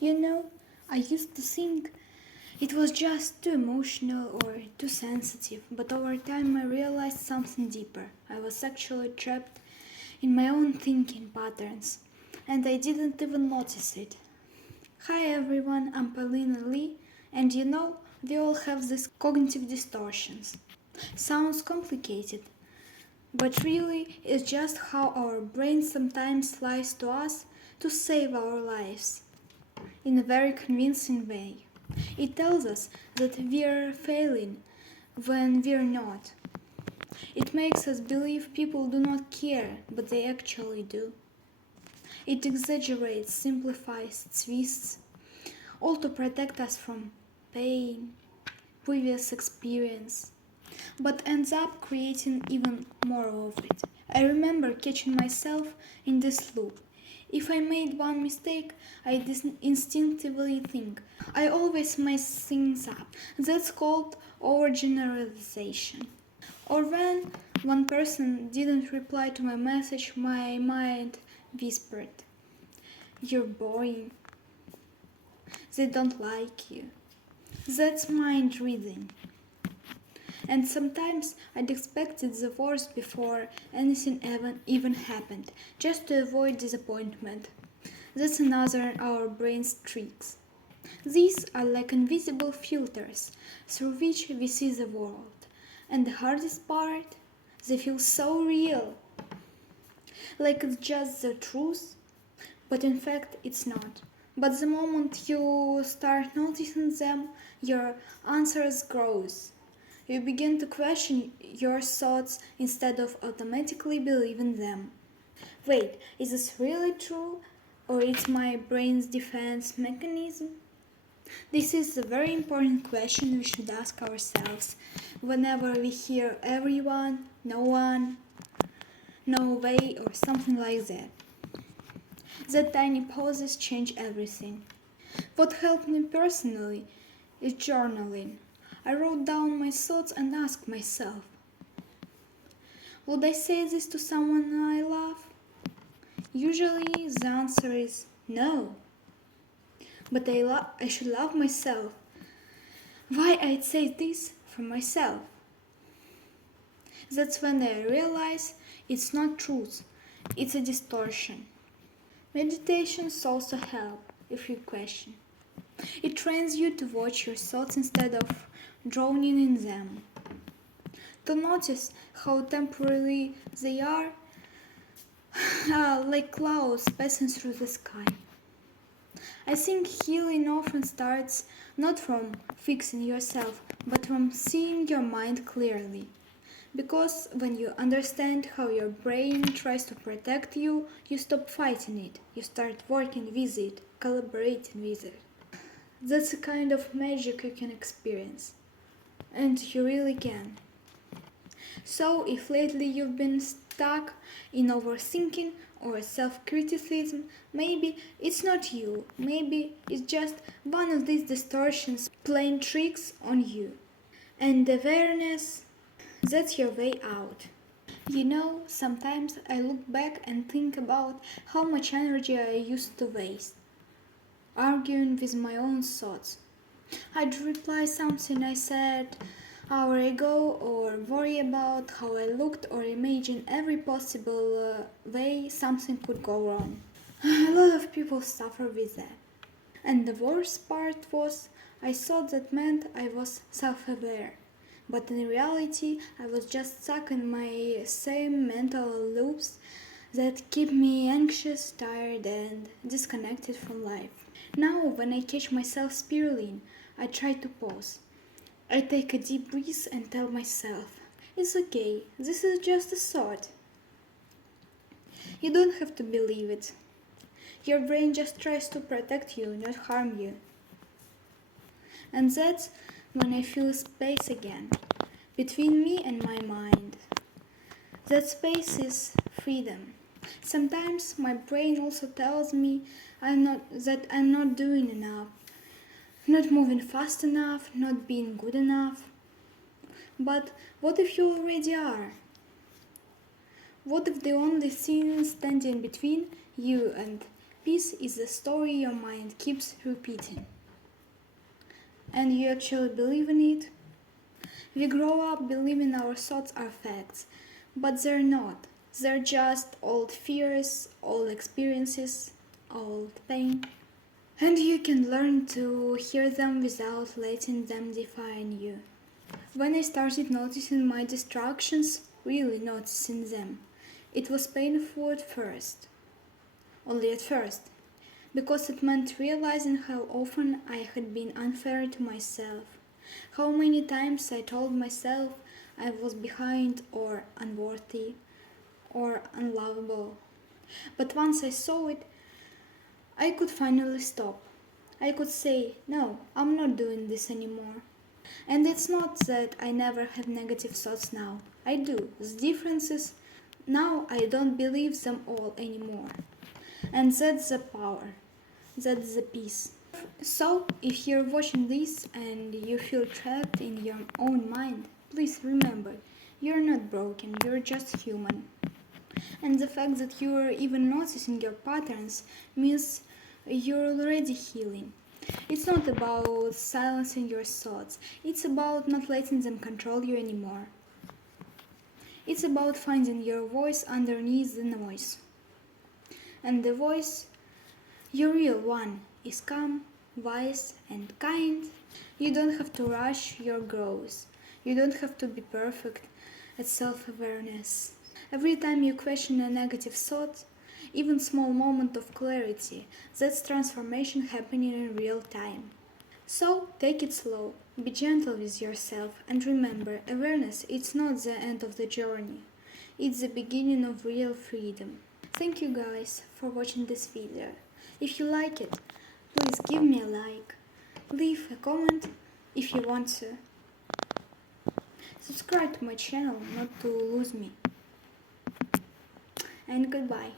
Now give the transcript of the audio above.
You know, I used to think it was just too emotional or too sensitive, but over time I realized something deeper. I was actually trapped in my own thinking patterns, and I didn't even notice it. Hi everyone, I'm Palina Li, and we all have these cognitive distortions. Sounds complicated, but really it's just how our brain sometimes lies to us to save our lives in a very convincing way. It tells us that we're failing when we're not. It makes us believe people do not care, but they actually do. It exaggerates, simplifies, twists, all to protect us from pain, previous experience, but ends up creating even more of it. I remember catching myself in this loop. If I made one mistake, I instinctively think, I always mess things up. That's called overgeneralization. Or when one person didn't reply to my message, my mind whispered, you're boring. They don't like you. That's mind reading. And sometimes I'd expected the worst before anything even happened, just to avoid disappointment. That's another our brain's tricks. These are like invisible filters through which we see the world. And the hardest part, they feel so real. Like it's just the truth, but in fact it's not. But the moment you start noticing them, your answers grows. You begin to question your thoughts instead of automatically believing them. Wait, is this really true? Or it's my brain's defense mechanism? This is a very important question we should ask ourselves whenever we hear everyone, no one, no way, or something like that. That tiny pauses change everything. What helped me personally is journaling. I wrote down my thoughts and asked myself, would I say this to someone I love? Usually the answer is no. But I should love myself. Why I'd say this for myself? That's when I realize it's not truth, it's a distortion. Meditations also help if you question. It trains you to watch your thoughts instead of drowning in them. To notice how temporary they are, like clouds passing through the sky. I think healing often starts not from fixing yourself, but from seeing your mind clearly. Because when you understand how your brain tries to protect you, you stop fighting it. You start working with it, collaborating with it. That's a kind of magic you can experience. And you really can. So, if lately you've been stuck in overthinking or self criticism, maybe it's not you. Maybe it's just one of these distortions playing tricks on you. And awareness, that's your way out. Sometimes I look back and think about how much energy I used to waste, arguing with my own thoughts. I'd reply something I said hour ago or worry about how I looked or imagine every possible way something could go wrong. A lot of people suffer with that. And the worst part was I thought that meant I was self-aware. But in reality, I was just stuck in my same mental loops that keep me anxious, tired, and disconnected from life. Now, when I catch myself spiraling, I try to pause. I take a deep breath and tell myself, it's okay, this is just a thought. You don't have to believe it. Your brain just tries to protect you, not harm you. And that's when I feel space again, between me and my mind. That space is freedom. Sometimes my brain also tells me I'm not doing enough, not moving fast enough, not being good enough. But what if you already are? What if the only thing standing between you and peace is the story your mind keeps repeating. And you actually believe in it? We grow up believing our thoughts are facts, but they're not. They're just old fears, old experiences, old pain. And you can learn to hear them without letting them define you. When I started noticing my distractions, really noticing them, it was painful at first. Only at first. Because it meant realizing how often I had been unfair to myself. How many times I told myself I was behind or unworthy or unlovable. But once I saw it, I could finally stop. I could say, no, I'm not doing this anymore. And it's not that I never have negative thoughts now. I do. The difference is now I don't believe them all anymore. And that's the power. That's the peace. So, if you're watching this and you feel trapped in your own mind, please remember, you're not broken, you're just human. And the fact that you're even noticing your patterns means you're already healing. It's not about silencing your thoughts, it's about not letting them control you anymore. It's about finding your voice underneath the noise. And the voice, your real one, is calm, wise, and kind. You don't have to rush your growth. You don't have to be perfect at self-awareness. Every time you question a negative thought, even small moment of clarity, that's transformation happening in real time. So take it slow, be gentle with yourself, and remember, awareness is not the end of the journey. It's the beginning of real freedom. Thank you guys for watching this video. If you like it, please give me a like, leave a comment if you want to. Subscribe to my channel not to lose me. And goodbye.